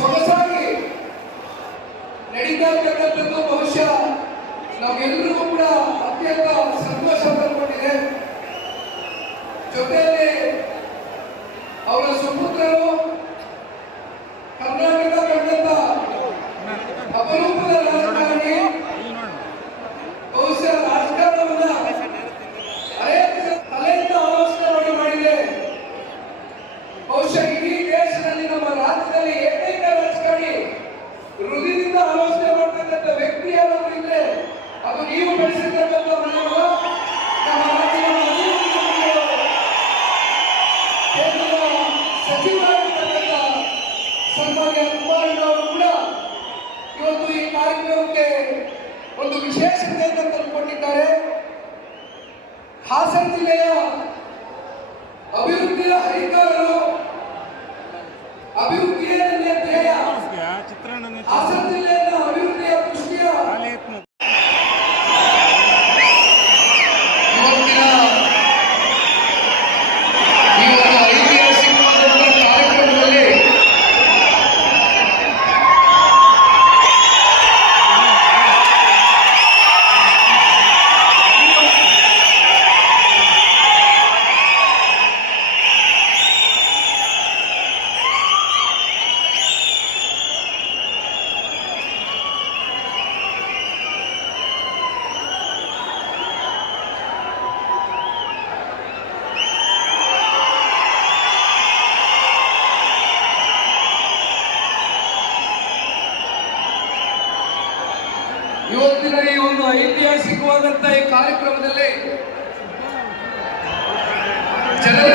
ಸೊಗಸಾಗಿ ನಡೀತಾ ಇರ್ತಕ್ಕಂಥದ್ದು ಬಹುಶಃ ನಮ್ಗೆಲ್ಲರಿಗೂ ಕೂಡ ಅತ್ಯಂತ ಸಂತೋಷ ತಂದುಕೊಂಡಿದೆ. ಜೊತೆಯಲ್ಲಿ ಅವರ ಸುಪುತ್ರರು ಕರ್ನಾಟಕ ಕಂಡಂತ ಅಪರೂಪದ ರಾಜಕಾರಣಿ, ಬಹುಶಃ ರಾಜಕಾರಣವನ್ನ ತಲೆಯಿಂದ ಆಲೋಚನೆ ಮಾಡಿದೆ. ಬಹುಶಃ ಇಡೀ ದೇಶದಲ್ಲಿ ನಮ್ಮ ರಾಜ್ಯದಲ್ಲಿ ಏಕೈಕ ರಾಜಕಾರಣಿ ಹೃದಯದಿಂದ ಆಲೋಚನೆ ಮಾಡ್ತಕ್ಕಂಥ ವ್ಯಕ್ತಿ ಯಾರಾದ್ರೂ ಇದ್ರೆ ಅದು ನೀವು ಬೆಳೆಸಿರ್ತಕ್ಕಂಥ ನಮ್ಮ ರಾಜ್ಯದ ಕೇಂದ್ರದ ಸಚಿವರಾಗಿರ್ತಕ್ಕಂಥ ಸನ್ಮಾನ್ಯ ಕುಮಾರಣ್ಣವರು ಕೂಡ ಇವತ್ತು ಈ ಕಾರ್ಯಕ್ರಮಕ್ಕೆ ಒಂದು ವಿಶೇಷತೆಯನ್ನು ತಂದುಕೊಂಡಿದ್ದಾರೆ. ಹಾಸನ ಜಿಲ್ಲೆಯ ಅಭಿವೃದ್ಧಿಯ ಹರಿಕಾರರು, ಅಭಿವೃದ್ಧಿಯ ಧ್ಯೇಯ, ಹಾಸನ ಜಿಲ್ಲೆಯ ಅಭಿವೃದ್ಧಿಯ ದೃಷ್ಟಿಯ ಇವತ್ತಿನ ಈ ಒಂದು ಐತಿಹಾಸಿಕವಾದಂತಹ ಈ ಕಾರ್ಯಕ್ರಮದಲ್ಲಿ ಜನರ